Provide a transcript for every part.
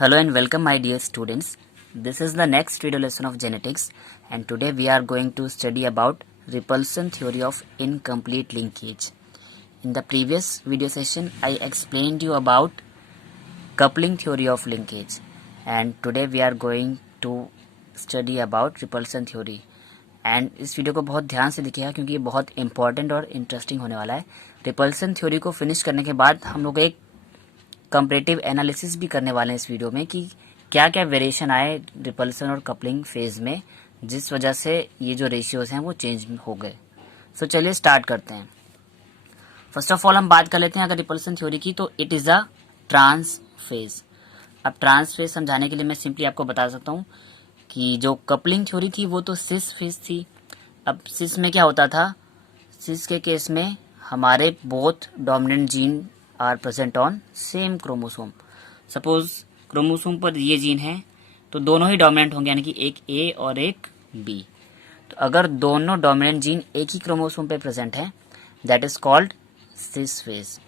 Hello and welcome my dear students. This is the next video lesson of genetics and today we are going to study about repulsion theory of incomplete linkage. In the previous video session I explained you about coupling theory of linkage and today we are going to study about repulsion theory. And इस video को बहुत ध्यान से देखिएगा क्योंकि ये बहुत important और इंटरेस्टिंग होने वाला है. रिपल्सन थ्योरी को फिनिश करने के बाद हम लोग एक कंपैरेटिव एनालिसिस भी करने वाले हैं इस वीडियो में कि क्या क्या वेरिएशन आए रिपल्सन और कपलिंग फेज में जिस वजह से ये जो रेशियोज हैं वो चेंज हो गए. सो चलिए स्टार्ट करते हैं. फर्स्ट ऑफ ऑल हम बात कर लेते हैं अगर रिपल्सन थ्योरी की तो it is a trans phase. अब ट्रांस फेज समझाने के लिए मैं सिंपली आपको बता सकता हूँ कि जो कपलिंग थ्योरी थी वो तो सिस फेज थी. अब सिस में क्या होता था, सिस के केस में हमारे both dominant gene are present on same chromosome. Suppose chromosome पर ये जीन है तो दोनों ही डोमिनेंट होंगे यानी कि एक ए और एक बी. तो अगर दोनों डोमिनेंट जीन एक ही क्रोमोसोम पे प्रेजेंट है that is called cis phase.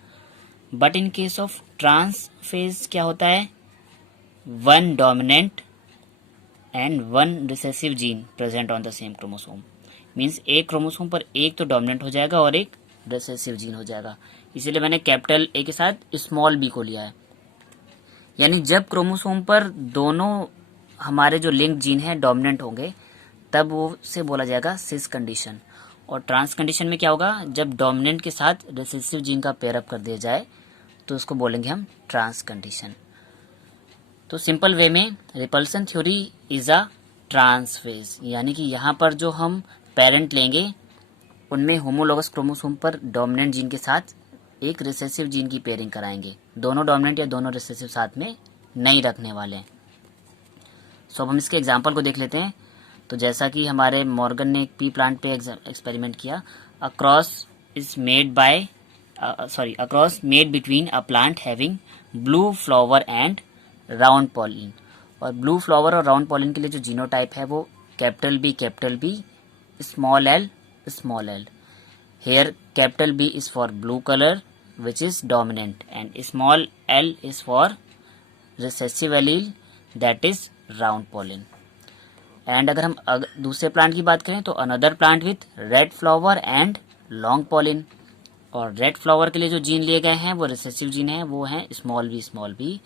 But in case of trans phase क्या होता है, one dominant and one recessive gene present on the same chromosome. Means एक क्रोमोसोम पर एक तो डोमिनेंट हो जाएगा और एक रिसेसिव जीन हो जाएगा. इसीलिए मैंने कैपिटल ए के साथ स्मॉल बी को लिया है. यानी जब क्रोमोसोम पर दोनों हमारे जो लिंक जीन है डोमिनेंट होंगे तब वो से बोला जाएगा सिस कंडीशन. और ट्रांस कंडीशन में क्या होगा, जब डोमिनेंट के साथ रिसेसिव जीन का पेयरअप कर दिया जाए तो उसको बोलेंगे हम ट्रांस कंडीशन. तो सिंपल वे में repulsion theory is a trans phase, यानी कि यहाँ पर जो हम पेरेंट लेंगे उनमें होमोलोगस क्रोमोसोम पर डोमिनेंट जीन के साथ एक रिसेसिव जीन की पेयरिंग कराएंगे. दोनों डोमिनेंट या दोनों रिसेसिव साथ में नहीं रखने वाले हैं. सो अब हम इसके एग्जांपल को देख लेते हैं. तो जैसा कि हमारे मॉर्गन ने एक पी प्लांट पे एक्सपेरिमेंट किया. A cross made between a plant having blue flower and round pollen. और ब्लू फ्लावर और राउंड पॉलिन के लिए जो जीनोटाइप है वो capital B small L. Here capital B is for blue colour which is dominant and small L is for recessive allele that is round pollen. And अगर हम दूसरे plant की बात करें तो another plant with red flower and long pollen. और red flower के लिए जो जीन लिए गए हैं वो रिसेसिव जीन है, वो है स्मॉल बी.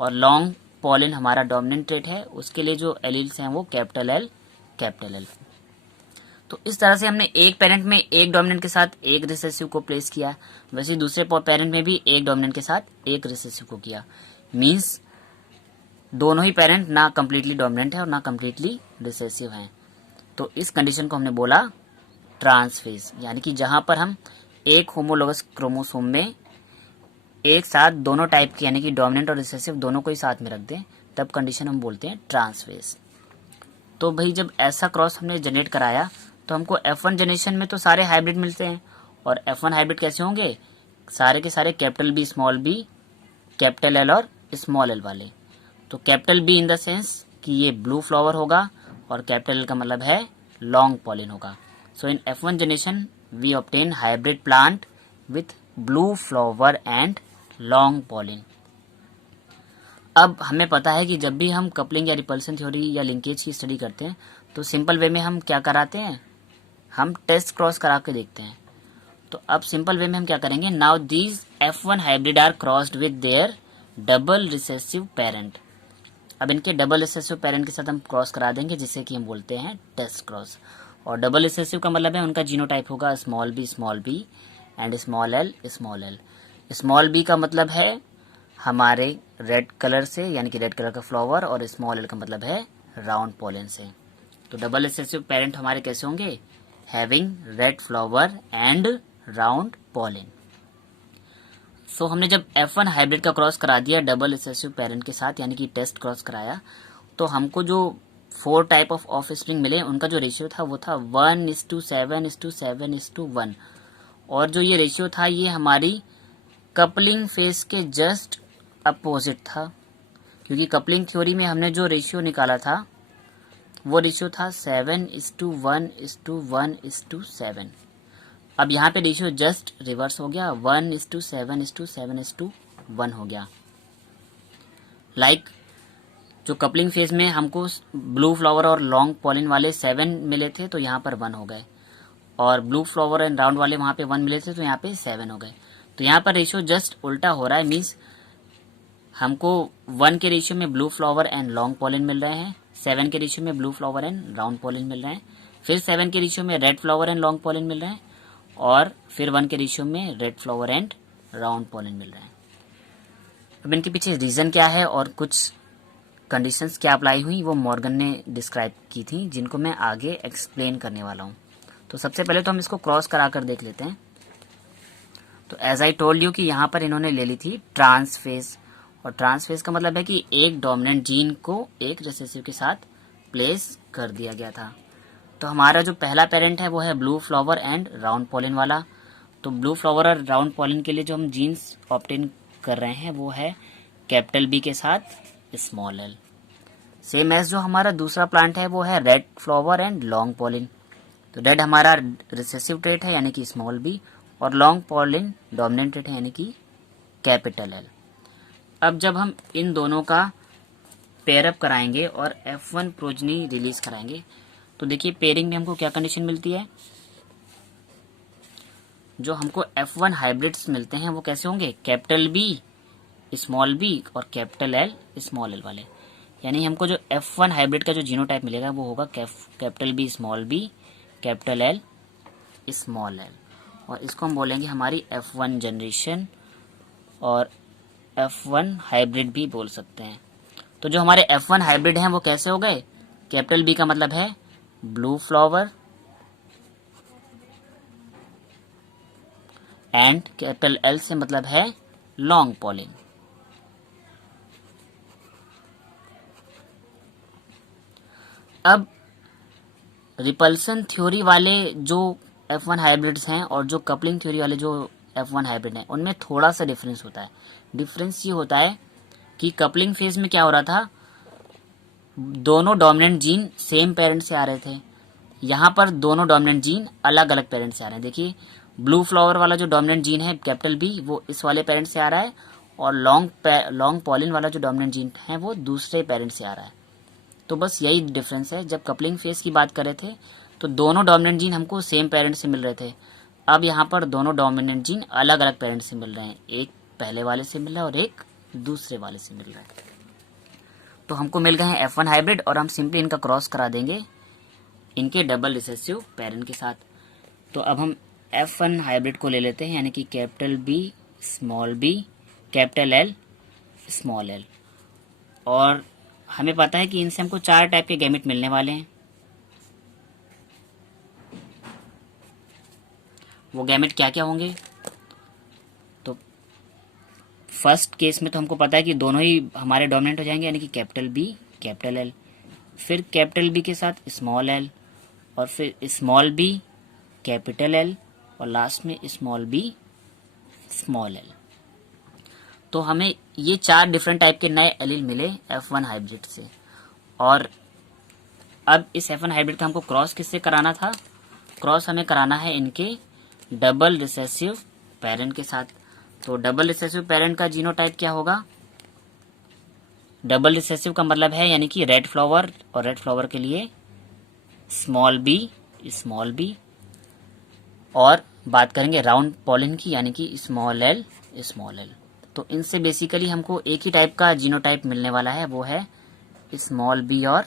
और लॉन्ग पॉलिन हमारा डोमिनेंट ट्रेट है, उसके लिए जो एलील्स हैं वो कैपिटल एल. तो इस तरह से हमने एक पेरेंट में एक डोमिनेंट के साथ एक रिसेसिव को प्लेस किया, वैसे दूसरे पेरेंट में भी एक डोमिनेंट के साथ एक रिसेसिव को किया. मींस दोनों ही पेरेंट ना कंप्लीटली डोमिनेंट है और ना कंप्लीटली रिसेसिव हैं. तो इस कंडीशन को हमने बोला ट्रांस फेज, यानी कि जहां पर हम एक होमोलोगस क्रोमोसोम में एक साथ दोनों टाइप के यानी कि डोमिनेंट और रिसेसिव दोनों को ही साथ में रख दें तब कंडीशन हम बोलते हैं ट्रांस फेज. तो भाई जब ऐसा क्रॉस हमने जनरेट कराया तो हमको F1 जनरेशन में तो सारे हाइब्रिड मिलते हैं. और F1 हाइब्रिड कैसे होंगे, सारे के सारे कैपिटल बी कैपिटल एल और स्मॉल एल वाले. तो capital be in the sense कि ये ब्लू फ्लावर होगा और कैपिटल एल का मतलब है लॉन्ग पॉलिन होगा. So in F1 generation we obtain hybrid plant with blue flower and long pollen. अब हमें पता है कि जब भी हम कपलिंग या रिपल्सन थ्योरी या लिंकेज की स्टडी करते हैं तो सिंपल वे में हम क्या कराते हैं, हम टेस्ट क्रॉस करा के देखते हैं. तो अब सिंपल वे में हम क्या करेंगे, now these F1 hybrid are crossed with their double recessive parent. अब इनके डबल रिसेसिव पेरेंट के साथ हम क्रॉस करा देंगे जिसे कि हम बोलते हैं टेस्ट क्रॉस. और डबल रिसेसिव का मतलब है उनका जीनोटाइप होगा small B and small L. Small B का मतलब है हमारे रेड कलर से यानी कि रेड कलर का फ्लावर, और स्मॉल एल का मतलब है राउंड पॉलन से. तो डबल रिसेसिव पेरेंट हमारे कैसे होंगे, having red flower and round pollen. So हमने जब F1 हाइब्रिड का क्रॉस करा दिया डबल रिसेसिव पेरेंट के साथ यानी कि टेस्ट क्रॉस कराया तो हमको जो 4 टाइप ऑफ ऑफस्प्रिंग मिले उनका जो रेशियो था वो था 1:7:7:1. और जो ये रेशियो था ये हमारी कपलिंग फेज के जस्ट अपोजिट था, क्योंकि कपलिंग थ्योरी में हमने जो रेशियो निकाला था वो रेशियो था 7:1:1:7. अब यहाँ पे रेशियो जस्ट रिवर्स हो गया, 1:7:7:1 हो गया. लाइक जो कपलिंग फेज में हमको ब्लू फ्लावर और लॉन्ग पॉलिन वाले 7 मिले थे तो यहाँ पर 1 हो गए, और ब्लू फ्लावर एंड राउंड वाले वहाँ पे 1 मिले थे तो यहाँ पे 7 हो गए। तो यहाँ पर रेशियो जस्ट उल्टा हो रहा है, मीन्स हमको 1 के रेशियो में blue flower and long pollen मिल रहे हैं, 7 के रेशियो में blue flower and round pollen मिल रहे हैं, फिर 7 के रेशियो में red flower and long pollen मिल रहे हैं, और फिर 1 के रेशियो में red flower and round pollen मिल रहे हैं। अब इनके पीछे रीजन क्या है और कुछ कंडीशंस क्या अप्लाई हुई वो मॉर्गन ने डिस्क्राइब की थी, जिनको मैं आगे एक्सप्लेन करने वाला हूँ। तो सबसे पहले तो हम इसको क्रॉस करा कर देख लेते हैं। तो एज आई टोल्ड यू कि यहाँ पर इन्होंने ले ली थी ट्रांसफेज, और ट्रांसफेज का मतलब है कि एक डोमिनेंट जीन को एक रिसेसिव के साथ प्लेस कर दिया गया था। तो हमारा जो पहला पेरेंट है वो है blue flower and round pollen वाला। तो ब्लू फ्लावर और राउंड पॉलिन के लिए जो हम जीन्स ऑब्टेन कर रहे हैं वो है कैपिटल बी के साथ स्मॉल एल। सेम एज जो हमारा दूसरा प्लांट है वो है red flower and long pollen. तो रेड हमारा रिसेसिव ट्रेट है यानी कि स्मॉल बी, और लॉन्ग पॉलिन डोमिनेंट ट्रेट है यानी कि कैपिटल एल। अब जब हम इन दोनों का पेयरअप कराएंगे और F1 प्रोजनी रिलीज कराएंगे तो देखिए पेयरिंग में हमको क्या कंडीशन मिलती है। जो हमको F1 हाइब्रिड्स मिलते हैं वो कैसे होंगे, कैपिटल बी स्मॉल बी और कैपिटल एल स्मॉल एल वाले। यानी हमको जो F1 हाइब्रिड का जो जीनोटाइप मिलेगा वो होगा capital B small B capital L small L, और इसको हम बोलेंगे हमारी F1 जनरेशन और F1 हाइब्रिड भी बोल सकते हैं। तो जो हमारे F1 हाइब्रिड हैं वो कैसे हो गए, कैपिटल बी का मतलब है blue flower and capital L से मतलब है लॉन्ग पॉलिन। अब रिपल्सन थ्योरी वाले जो F1 हाइब्रिड्स हैं और जो कपलिंग थ्योरी वाले जो F1 हाइब्रिड हैं उनमें थोड़ा सा डिफरेंस होता है। डिफरेंस ये होता है कि कपलिंग फेज में क्या हो रहा था, दोनों डोमिनेंट जीन सेम पेरेंट से आ रहे थे, यहाँ पर दोनों डोमिनेंट जीन अलग अलग पेरेंट से आ रहे हैं। देखिए ब्लू फ्लावर वाला जो डोमिनेंट जीन है कैपिटल बी वो इस वाले पेरेंट से आ रहा है, और लॉन्ग पॉलिन वाला जो डोमिनेंट जीन है वो दूसरे पेरेंट से आ रहा है। तो बस यही डिफरेंस है। जब कपलिंग फेज की बात कर रहे थे तो दोनों डोमिनेंट जीन हमको सेम पेरेंट से मिल रहे थे, अब यहाँ पर दोनों डोमिनेंट जीन अलग अलग पेरेंट से मिल रहे हैं, एक पहले वाले से मिल रहा है और एक दूसरे वाले से मिल रहा है। तो हमको मिल गए हैं F1 हाइब्रिड, और हम सिंपली इनका क्रॉस करा देंगे इनके डबल रिसेसिव पेरेंट के साथ। तो अब हम F1 हाइब्रिड को ले लेते हैं, यानी कि capital B small B capital L small L, और हमें पता है कि इनसे हमको 4 टाइप के गैमेट मिलने वाले हैं। वो गैमेट क्या क्या होंगे, तो फर्स्ट केस में तो हमको पता है कि दोनों ही हमारे डोमिनेंट हो जाएंगे, यानी कि कैपिटल बी कैपिटल एल, फिर कैपिटल बी के साथ स्मॉल एल, और फिर स्मॉल बी कैपिटल एल, और लास्ट में स्मॉल बी स्मॉल एल। तो हमें ये 4 डिफरेंट टाइप के नए एलील मिले F1 हाइब्रिड से। और अब इस F1 हाइब्रिड का हमको क्रॉस किससे कराना था, क्रॉस हमें कराना है इनके डबल रिसेसिव पेरेंट के साथ। तो डबल रिसेसिव पेरेंट का जीनोटाइप क्या होगा, डबल रिसेसिव का मतलब है यानी कि रेड फ्लावर, और रेड फ्लावर के लिए स्मॉल बी, और बात करेंगे राउंड पॉलिन की यानी कि स्मॉल एल। तो इनसे बेसिकली हमको एक ही टाइप का जीनोटाइप मिलने वाला है, वो है स्मॉल बी और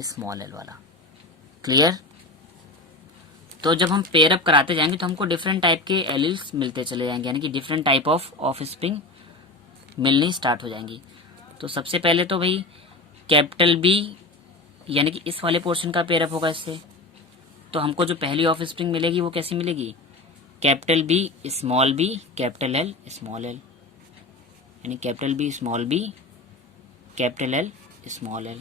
स्मॉल एल वाला। क्लियर। तो जब हम पेयर अप कराते जाएंगे तो हमको डिफरेंट टाइप के एलील्स मिलते चले जाएंगे, यानी कि डिफरेंट टाइप ऑफ स्प्रिंग मिलनी स्टार्ट हो जाएंगी। तो सबसे पहले तो भाई कैपिटल बी यानी कि इस वाले पोर्शन का पेयर अप होगा इससे, तो हमको जो पहली ऑफ स्प्रिंग मिलेगी वो कैसी मिलेगी, capital B capital L small L, यानी capital B capital L small L.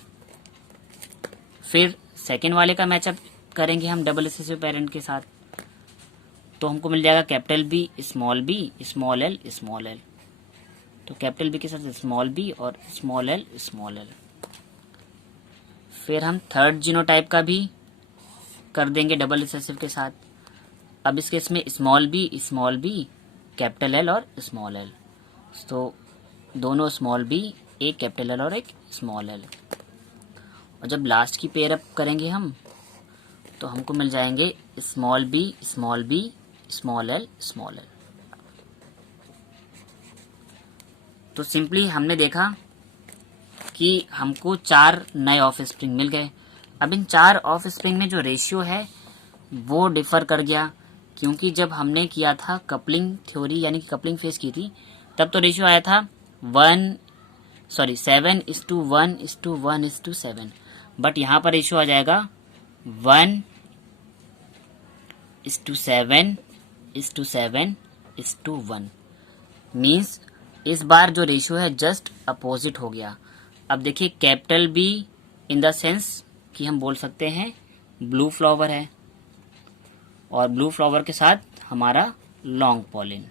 फिर सेकेंड वाले का मैचअप करेंगे हम डबल रिसेसिव पेरेंट के साथ, तो हमको मिल जाएगा कैपिटल बी स्मॉल एल। तो कैपिटल बी के साथ स्मॉल बी और स्मॉल एल। फिर हम थर्ड जीनोटाइप का भी कर देंगे डबल रिसेसिव के साथ। अब इस केस में स्मॉल बी कैपिटल एल और स्मॉल एल, तो दोनों स्मॉल बी एक कैपिटल एल और एक स्मॉल एल। और जब लास्ट की पेयर अप करेंगे हम तो हमको मिल जाएंगे small B small B small L small L. तो सिंपली हमने देखा कि हमको 4 नए ऑफ स्प्रिंग मिल गए। अब इन 4 ऑफ स्प्रिंग में जो रेशियो है वो डिफर कर गया, क्योंकि जब हमने किया था कपलिंग थ्योरी यानी कि कपलिंग फेज की थी तब तो रेशियो आया था 7:1:1:7। बट यहाँ पर रेशियो आ जाएगा 1:7:7:1। मीन्स इस बार जो रेशियो है जस्ट अपोजिट हो गया। अब देखिए capital be in the sense कि हम बोल सकते हैं ब्लू फ्लावर है और ब्लू फ्लावर के साथ हमारा लॉन्ग पॉलिन।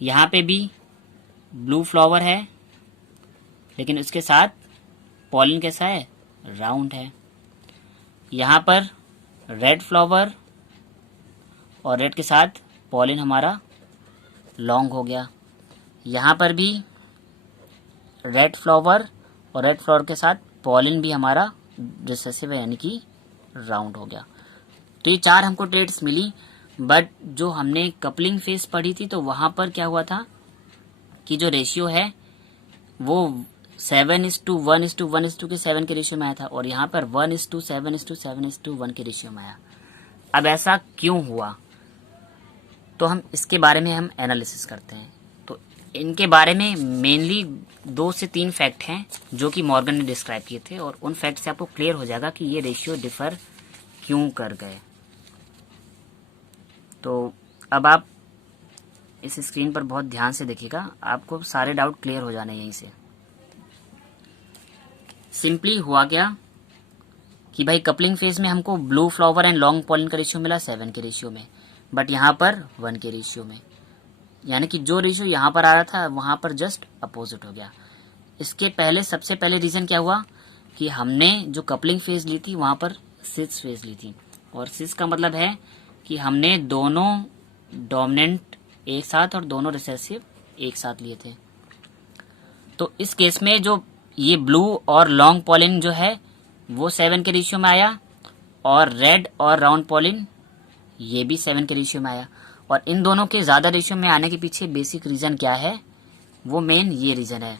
यहाँ पे भी ब्लू फ्लावर है लेकिन उसके साथ पॉलिन कैसा है, राउंड है। यहाँ पर रेड फ्लावर और रेड के साथ पॉलिन हमारा लॉन्ग हो गया। यहाँ पर भी रेड फ्लावर और रेड फ्लावर के साथ पॉलिन भी हमारा रिसेसिव है यानी कि राउंड हो गया। तो ये 4 हमको ट्रेड्स मिली। बट जो हमने कपलिंग फेज पढ़ी थी तो वहां पर क्या हुआ था कि जो रेशियो है वो 7:1:1:1 के 7 के रेशियो में आया था और यहाँ पर 1:7:7:1 के रेशियो में आया। अब ऐसा क्यों हुआ तो हम इसके बारे में हम एनालिसिस करते हैं। तो इनके बारे में मेनली 2 से 3 फैक्ट हैं जो कि मॉर्गन ने डिस्क्राइब किए थे और उन फैक्ट से आपको क्लियर हो जाएगा कि ये रेशियो डिफर क्यों कर गए। तो अब आप इस स्क्रीन पर बहुत ध्यान से देखिएगा, आपको सारे डाउट क्लियर हो जाने यहीं से। सिंपली हुआ क्या कि भाई कपलिंग फेज में हमको blue flower and long pollen का रेशियो मिला 7 के रेशियो में, बट यहाँ पर 1 के रेशियो में, यानी कि जो रेशियो यहाँ पर आ रहा था वहां पर जस्ट अपोजिट हो गया। इसके पहले सबसे पहले रीजन क्या हुआ कि हमने जो कपलिंग फेज ली थी वहां पर सिस फेज ली थी और सिस का मतलब है कि हमने दोनों डोमिनेंट एक साथ और दोनों रिसेसिव एक साथ लिए थे। तो इस केस में जो ये ब्लू और लॉन्ग पॉलिन जो है वो 7 के रेशियो में आया और रेड और राउंड पॉलिन ये भी 7 के रेशियो में आया। और इन दोनों के ज्यादा रेशियो में आने के पीछे बेसिक रीजन क्या है, वो मेन ये रीजन है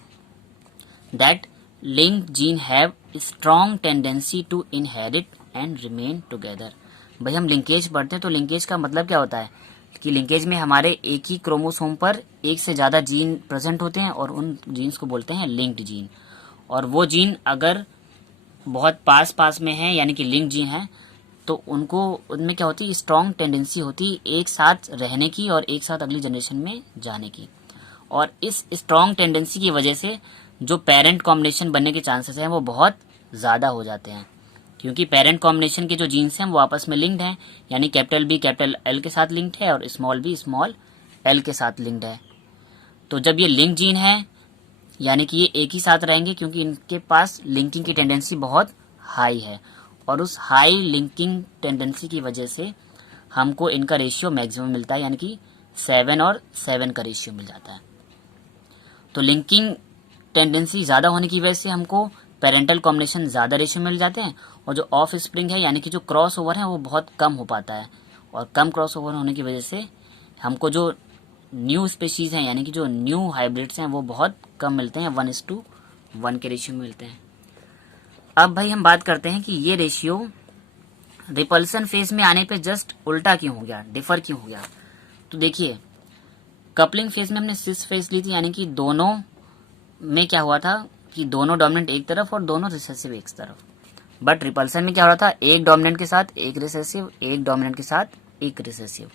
that linked gene have strong tendency to inherit and remain together. भाई हम लिंकेज पढ़ते हैं तो लिंकेज का मतलब क्या होता है कि लिंकेज में हमारे एक ही क्रोमोसोम पर एक से ज्यादा जीन प्रेजेंट होते हैं और उन जीन्स को बोलते हैं लिंक्ड जीन। और वो जीन अगर बहुत पास पास में है यानी कि लिंक्ड जीन है तो उनको उनमें क्या होती है, स्ट्रॉन्ग टेंडेंसी होती है एक साथ रहने की और एक साथ अगली जनरेशन में जाने की। और इस स्ट्रॉन्ग टेंडेंसी की वजह से जो पेरेंट कॉम्बिनेशन बनने के चांसेस हैं वो बहुत ज़्यादा हो जाते हैं, क्योंकि पेरेंट कॉम्बिनेशन के जो जीन्स हैं वो आपस में लिंक्ड हैं, यानी कैपिटल बी कैपिटल एल के साथ लिंक्ड है और स्मॉल बी स्मॉल एल के साथ लिंक्ड है। तो जब ये लिंक जीन है यानी कि ये एक ही साथ रहेंगे क्योंकि इनके पास लिंकिंग की टेंडेंसी बहुत हाई है और उस हाई लिंकिंग टेंडेंसी की वजह से हमको इनका रेशियो मैक्सिमम मिलता है, यानी कि 7 और 7 का रेशियो मिल जाता है। तो लिंकिंग टेंडेंसी ज़्यादा होने की वजह से हमको पेरेंटल कॉम्बिनेशन ज़्यादा रेशियो मिल जाते हैं और जो ऑफ स्प्रिंग है यानी कि जो क्रॉस ओवर है वो बहुत कम हो पाता है। और कम क्रॉस ओवर होने की वजह से हमको जो न्यू स्पेशीज़ हैं यानी कि जो न्यू हाइब्रिड्स हैं वो बहुत कम मिलते हैं, 1:1 के रेशियो में मिलते हैं। अब भाई हम बात करते हैं कि ये रेशियो रिपल्सन फेज में आने पे जस्ट उल्टा क्यों हो गया, डिफर क्यों हो गया। तो देखिए कपलिंग फेज में हमने सिस फेज ली थी, यानी कि दोनों में क्या हुआ था कि दोनों डोमिनेंट एक तरफ और दोनों रिसेसिव एक तरफ। बट रिपल्सन में क्या हो रहा था, एक डोमिनेंट के साथ एक रिसेसिव, एक डोमिनेंट के साथ एक रिसेसिव,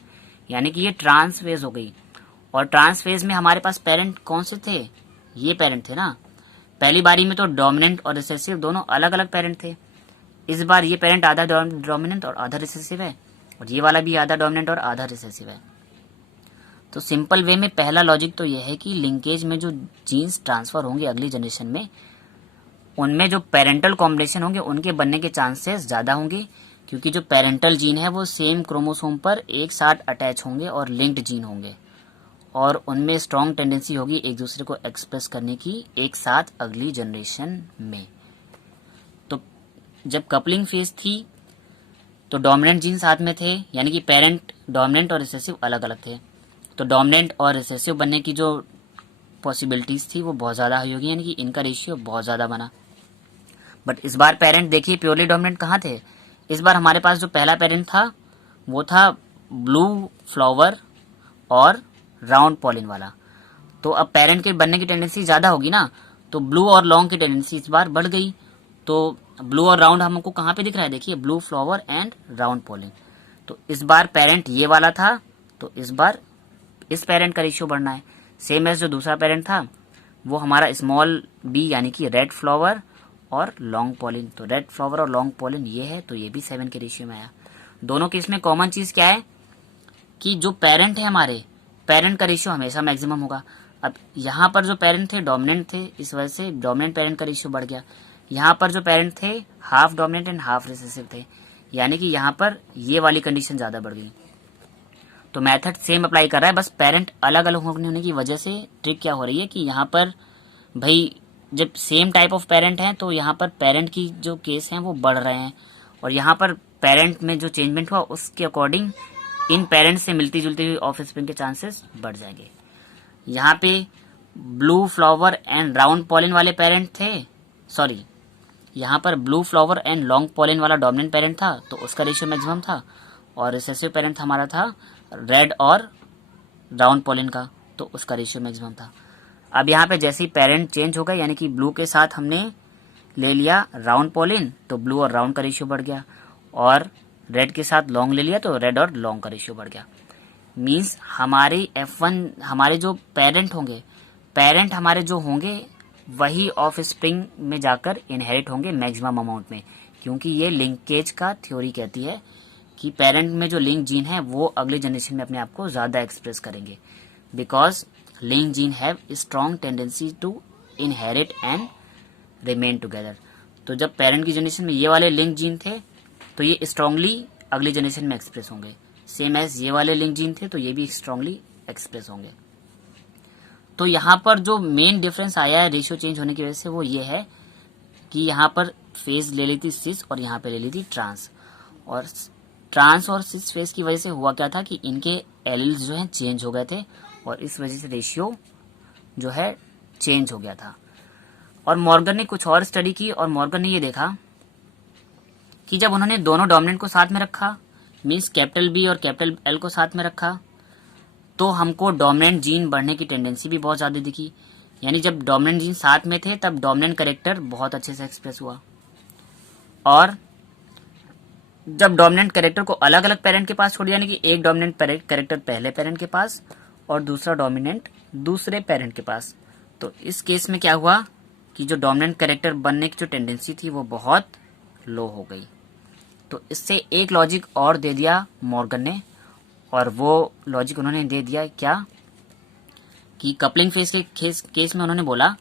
यानी कि ये ट्रांस फेज हो गई। और ट्रांस फेज में हमारे पास पेरेंट कौन से थे, ये पेरेंट थे ना। पहली बारी में तो डोमिनेंट और रिसेसिव दोनों अलग अलग पेरेंट थे। इस बार ये पेरेंट आधा डोमिनेंट और आधा रिसेसिव है और ये वाला भी आधा डोमिनेंट और आधा रिसेसिव है। तो सिंपल वे में पहला लॉजिक तो यह है कि लिंकेज में जो जीन्स ट्रांसफर होंगे अगली जनरेशन में, उनमें जो पेरेंटल कॉम्बिनेशन होंगे उनके बनने के चांसेस ज़्यादा होंगे, क्योंकि जो पेरेंटल जीन है वो सेम क्रोमोसोम पर एक साथ अटैच होंगे और लिंक्ड जीन होंगे। और उनमें स्ट्रॉन्ग टेंडेंसी होगी एक दूसरे को एक्सप्रेस करने की एक साथ अगली जनरेशन में। तो जब कपलिंग फेज थी तो डोमिनेंट जीन साथ में थे, यानी कि पेरेंट डोमिनेंट और रिसेसिव अलग अलग थे। तो डोमिनेंट और रिसेसिव बनने की जो पॉसिबिलिटीज थी वो बहुत ज़्यादा हुई होगी, यानी कि इनका रेशियो बहुत ज़्यादा बना। बट इस बार पेरेंट देखिए प्योरली डोमिनेंट कहाँ थे। इस बार हमारे पास जो पहला पेरेंट था वो था ब्लू फ्लावर और राउंड पॉलिन वाला। तो अब पेरेंट के बनने की टेंडेंसी ज़्यादा होगी ना, तो ब्लू और लॉन्ग की टेंडेंसी इस बार बढ़ गई। तो ब्लू और राउंड हमको कहाँ पे दिख रहा है, देखिए blue flower and round pollen. तो इस बार पेरेंट ये वाला था, तो इस बार इस पेरेंट का रेशियो बढ़ना है। सेम एज जो दूसरा पेरेंट था वो हमारा स्मॉल बी यानी कि रेड फ्लावर और लॉन्ग पॉलिन। तो रेड फ्लावर और लॉन्ग पॉलिन ये है, तो ये भी 7 के रेशियो में आया। दोनों केस में कॉमन चीज़ क्या है कि जो पेरेंट है हमारे, पेरेंट का रेशियो हमेशा मैक्सिमम होगा। अब यहाँ पर जो पेरेंट थे डोमिनेंट थे, इस वजह से डोमिनेंट पेरेंट का रेशियो बढ़ गया। यहाँ पर जो पेरेंट थे half dominant and half recessive थे, यानी कि यहाँ पर ये वाली कंडीशन ज़्यादा बढ़ गई। तो मेथड सेम अप्लाई कर रहा है, बस पेरेंट अलग अलग होने की वजह से ट्रिक क्या हो रही है कि यहाँ पर भाई जब सेम टाइप ऑफ पेरेंट हैं तो यहाँ पर पेरेंट की जो केस हैं वो बढ़ रहे हैं, और यहाँ पर पेरेंट में जो चेंजमेंट हुआ उसके अकॉर्डिंग इन पेरेंट से मिलती जुलती हुई ऑफ स्प्रिंग के चांसेस बढ़ जाएंगे। यहाँ पे blue flower and round pollen वाले पेरेंट थे, सॉरी यहाँ पर blue flower and long pollen वाला डोमिनेंट पेरेंट था, तो उसका रेशियो मैक्सिमम था। और रिसेसिव पेरेंट हमारा था रेड और राउंड पॉलिन का, तो उसका रेशियो मैक्सिमम था। अब यहाँ पे जैसे ही पेरेंट चेंज हो गए, यानी कि ब्लू के साथ हमने ले लिया राउंड पॉलिन, तो ब्लू और राउंड का रेशियो बढ़ गया, और रेड के साथ लॉन्ग ले लिया तो रेड और लॉन्ग का रेशियो बढ़ गया। मीन्स हमारे F1 हमारे जो पेरेंट होंगे, पेरेंट हमारे जो होंगे वही ऑफ स्प्रिंग में जाकर इनहेरिट होंगे मैक्सिमम अमाउंट में, क्योंकि ये लिंकेज का थ्योरी कहती है कि पेरेंट में जो लिंक जीन है वो अगली जनरेशन में अपने आप को ज़्यादा एक्सप्रेस करेंगे, because link gene have strong tendency to inherit and remain together. तो जब पेरेंट की जनरेशन में ये वाले लिंक जीन थे तो ये स्ट्रांगली अगली जनरेशन में एक्सप्रेस होंगे। सेम एज ये वाले लिंक जीन थे तो ये भी स्ट्रांगली एक्सप्रेस होंगे। तो यहाँ पर जो मेन डिफरेंस आया है रेशियो चेंज होने की वजह से वो ये है कि यहाँ पर फेज ले ली थी सिस और यहाँ पे ले ली थी ट्रांस, और ट्रांस और सिस फेज की वजह से हुआ क्या था कि इनके एलील्स जो हैं चेंज हो गए थे, और इस वजह से रेशियो जो है चेंज हो गया था। और मॉर्गन ने कुछ और स्टडी की, और मॉर्गन ने ये देखा कि जब उन्होंने दोनों डोमिनेंट को साथ में रखा, मीन्स कैपिटल बी और कैपिटल एल को साथ में रखा, तो हमको डोमिनेंट जीन बढ़ने की टेंडेंसी भी बहुत ज़्यादा दिखी। यानी जब डोमिनेंट जीन साथ में थे तब डोमिनेंट कैरेक्टर बहुत अच्छे से एक्सप्रेस हुआ, और जब डोमिनेंट कैरेक्टर को अलग अलग पेरेंट के पास छोड़ दिया, यानी कि एक डोमिनेंट कैरेक्टर पहले पेरेंट के पास और दूसरा डोमिनेंट दूसरे पेरेंट के पास, तो इस केस में क्या हुआ कि जो डोमिनेंट कैरेक्टर बनने की जो टेंडेंसी थी वो बहुत लो हो गई। तो इससे एक लॉजिक और दे दिया मॉर्गन ने, और वो लॉजिक उन्होंने दे दिया क्या कि कपलिंग फेज के केस में उन्होंने बोला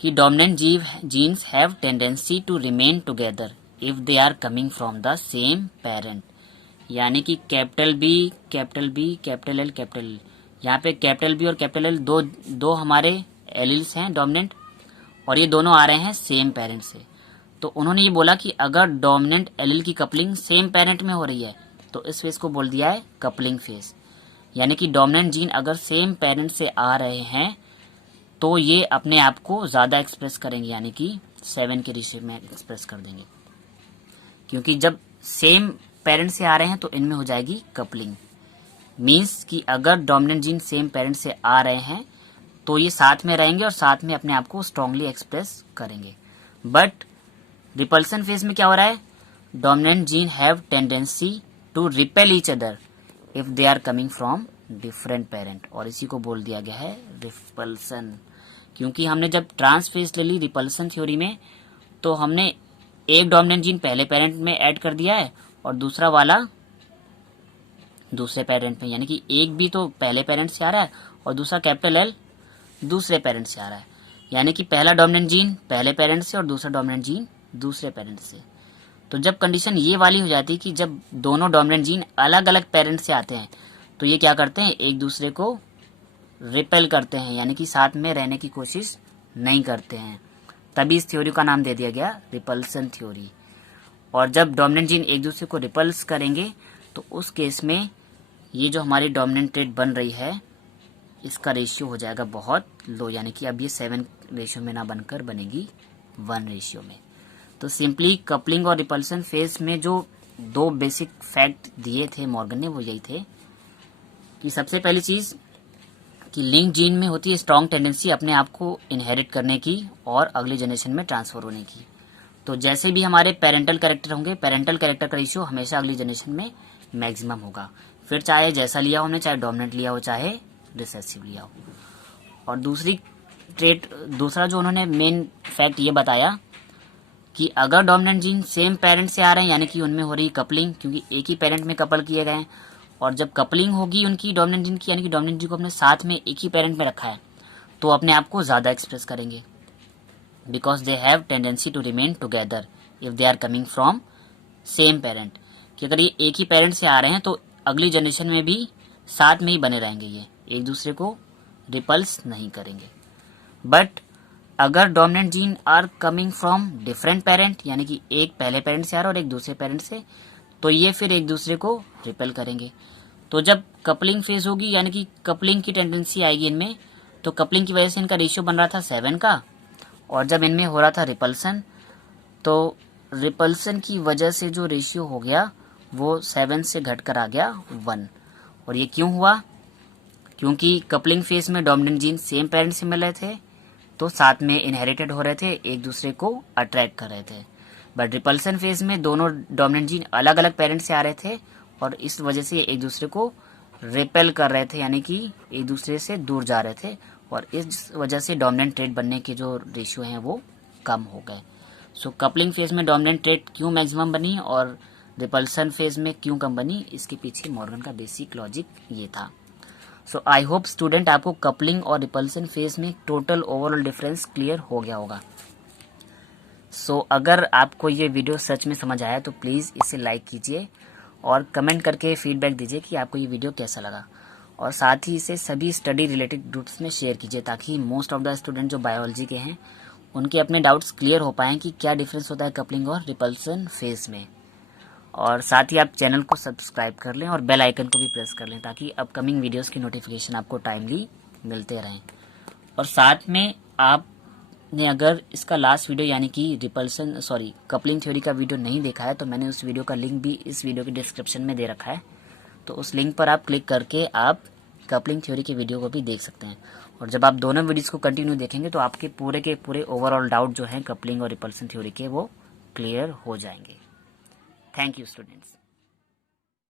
कि dominant genes have tendency to remain together if they are coming from the same parent. यानी कि capital B capital L capital L, यहाँ पे कैपिटल बी और कैपिटल एल दो हमारे एलिल्स हैं डोमिनेंट, और ये दोनों आ रहे हैं सेम पेरेंट से। तो उन्होंने ये बोला कि अगर डोमिनेंट एलिल की कपलिंग सेम पेरेंट में हो रही है तो इस फेज को बोल दिया है कपलिंग फेज। यानी कि डोमिनेंट जीन अगर सेम पेरेंट से आ रहे हैं तो ये अपने आप को ज़्यादा एक्सप्रेस करेंगे, यानी कि 7 के रेशियो में एक्सप्रेस कर देंगे, क्योंकि जब सेम पेरेंट से आ रहे हैं तो इनमें हो जाएगी कपलिंग। मीन्स कि अगर डोमिनेंट जीन सेम पेरेंट से आ रहे हैं तो ये साथ में रहेंगे और साथ में अपने आप को स्ट्रांगली एक्सप्रेस करेंगे। बट रिपल्सन फेज में क्या हो रहा है, dominant gene have tendency to repel each other if they are coming from different parent, और इसी को बोल दिया गया है रिपल्सन। क्योंकि हमने जब ट्रांस फेज ले ली रिपल्सन थ्योरी में, तो हमने एक डोमिनेंट जीन पहले पेरेंट में ऐड कर दिया है और दूसरा वाला दूसरे पेरेंट में, यानी कि एक भी तो पहले पेरेंट से आ रहा है और दूसरा कैपिटल एल दूसरे पेरेंट से आ रहा है। यानी कि पहला डोमिनेंट जीन पहले पेरेंट से और दूसरा डोमिनेंट जीन दूसरे पेरेंट से। तो जब कंडीशन ये वाली हो जाती है कि जब दोनों डोमिनेंट जीन अलग अलग पेरेंट से आते हैं तो ये क्या करते हैं, एक दूसरे को रिपेल करते हैं, यानी कि साथ में रहने की कोशिश नहीं करते हैं, तभी इस थ्योरी का नाम दे दिया गया रिपल्सन थ्योरी। और जब डोमिनेंट जीन एक दूसरे को रिपल्स करेंगे तो उस केस में ये जो हमारी डोमिनेंट ट्रेट बन रही है इसका रेशियो हो जाएगा बहुत लो, यानी कि अब ये 7 रेशियो में ना बनकर बनेगी 1 रेशियो में। तो सिंपली कपलिंग और रिपल्सन फेज में जो 2 बेसिक फैक्ट दिए थे मॉर्गन ने वो यही थे कि सबसे पहली चीज कि लिंक जीन में होती है स्ट्रॉन्ग टेंडेंसी अपने आप को इनहेरिट करने की और अगली जनरेशन में ट्रांसफर होने की। तो जैसे भी हमारे पेरेंटल कैरेक्टर होंगे, पेरेंटल कैरेक्टर का रेशियो हमेशा अगली जनरेशन में मैक्सिमम होगा, फिर चाहे जैसा लिया हो हमने, चाहे डोमिनेंट लिया हो चाहे रिसेसिव लिया हो। और दूसरा जो उन्होंने मेन फैक्ट ये बताया कि अगर डोमिनेंट जीन सेम पेरेंट से आ रहे हैं, यानी कि उनमें हो रही कपलिंग, क्योंकि एक ही पेरेंट में कपल किए गए हैं, और जब कपलिंग होगी उनकी डोमिनेंट जीन की, यानी कि डोमिनेंट जीन को अपने साथ में एक ही पेरेंट में रखा है, तो अपने आप को ज्यादा एक्सप्रेस करेंगे, because they have tendency to remain together if they are coming from same parent. कि अगर ये एक ही पेरेंट से आ रहे हैं तो अगली जनरेशन में भी साथ में ही बने रहेंगे, ये एक दूसरे को रिपल्स नहीं करेंगे। बट अगर dominant gene are coming from different parent, यानी कि एक पहले पेरेंट से आ रहा है और एक दूसरे पेरेंट से, तो ये फिर एक दूसरे को रिपेल करेंगे। तो जब कपलिंग फेज होगी, यानी कि कपलिंग की टेंडेंसी आएगी इनमें, तो कपलिंग की वजह से इनका रेशियो बन रहा था 7 का, और जब इनमें हो रहा था रिपल्सन, तो रिपल्सन की वजह से जो रेशियो हो गया वो 7 से घटकर आ गया 1। और ये क्यों हुआ? क्योंकि कपलिंग फेज में डोमिनेंट जीन सेम पेरेंट से मिल रहे थे, तो साथ में इनहेरिटेड हो रहे थे, एक दूसरे को अट्रैक्ट कर रहे थे। बट रिपल्सन फेज में दोनों डोमिनेंट जीन अलग अलग पेरेंट से आ रहे थे, और इस वजह से एक दूसरे को रिपेल कर रहे थे, यानी कि एक दूसरे से दूर जा रहे थे, और इस वजह से डोमिनेंट ट्रेट बनने के जो रेशियो हैं वो कम हो गए। सो कपलिंग फेज में डोमिनेंट ट्रेट क्यों मैक्सिमम बनी और रिपल्सन फेज में क्यों कम बनी, इसके पीछे मॉर्गन का बेसिक लॉजिक ये था। सो आई होप स्टूडेंट आपको कपलिंग और रिपल्सन फेज में टोटल ओवरऑल डिफरेंस क्लियर हो गया होगा। सो अगर आपको ये वीडियो सच में समझ आया तो प्लीज़ इसे लाइक कीजिए और कमेंट करके फीडबैक दीजिए कि आपको ये वीडियो कैसा लगा, और साथ ही इसे सभी स्टडी रिलेटेड ग्रुप्स में शेयर कीजिए, ताकि मोस्ट ऑफ द स्टूडेंट जो बायोलॉजी के हैं उनके अपने डाउट्स क्लियर हो पाएँ कि क्या डिफरेंस होता है कपलिंग और रिपल्सन फेज में। और साथ ही आप चैनल को सब्सक्राइब कर लें और बेल आइकन को भी प्रेस कर लें, ताकि अपकमिंग वीडियोस की नोटिफिकेशन आपको टाइमली मिलते रहें। और साथ में आपने अगर इसका लास्ट वीडियो यानी कि कपलिंग थ्योरी का वीडियो नहीं देखा है, तो मैंने उस वीडियो का लिंक भी इस वीडियो के डिस्क्रिप्शन में दे रखा है, तो उस लिंक पर आप क्लिक करके आप कपलिंग थ्योरी के वीडियो को भी देख सकते हैं। और जब आप दोनों वीडियोस को कंटिन्यू देखेंगे तो आपके पूरे के पूरे ओवरऑल डाउट जो हैं कपलिंग और रिपल्सन थ्योरी के वो क्लियर हो जाएंगे। Thank you, students.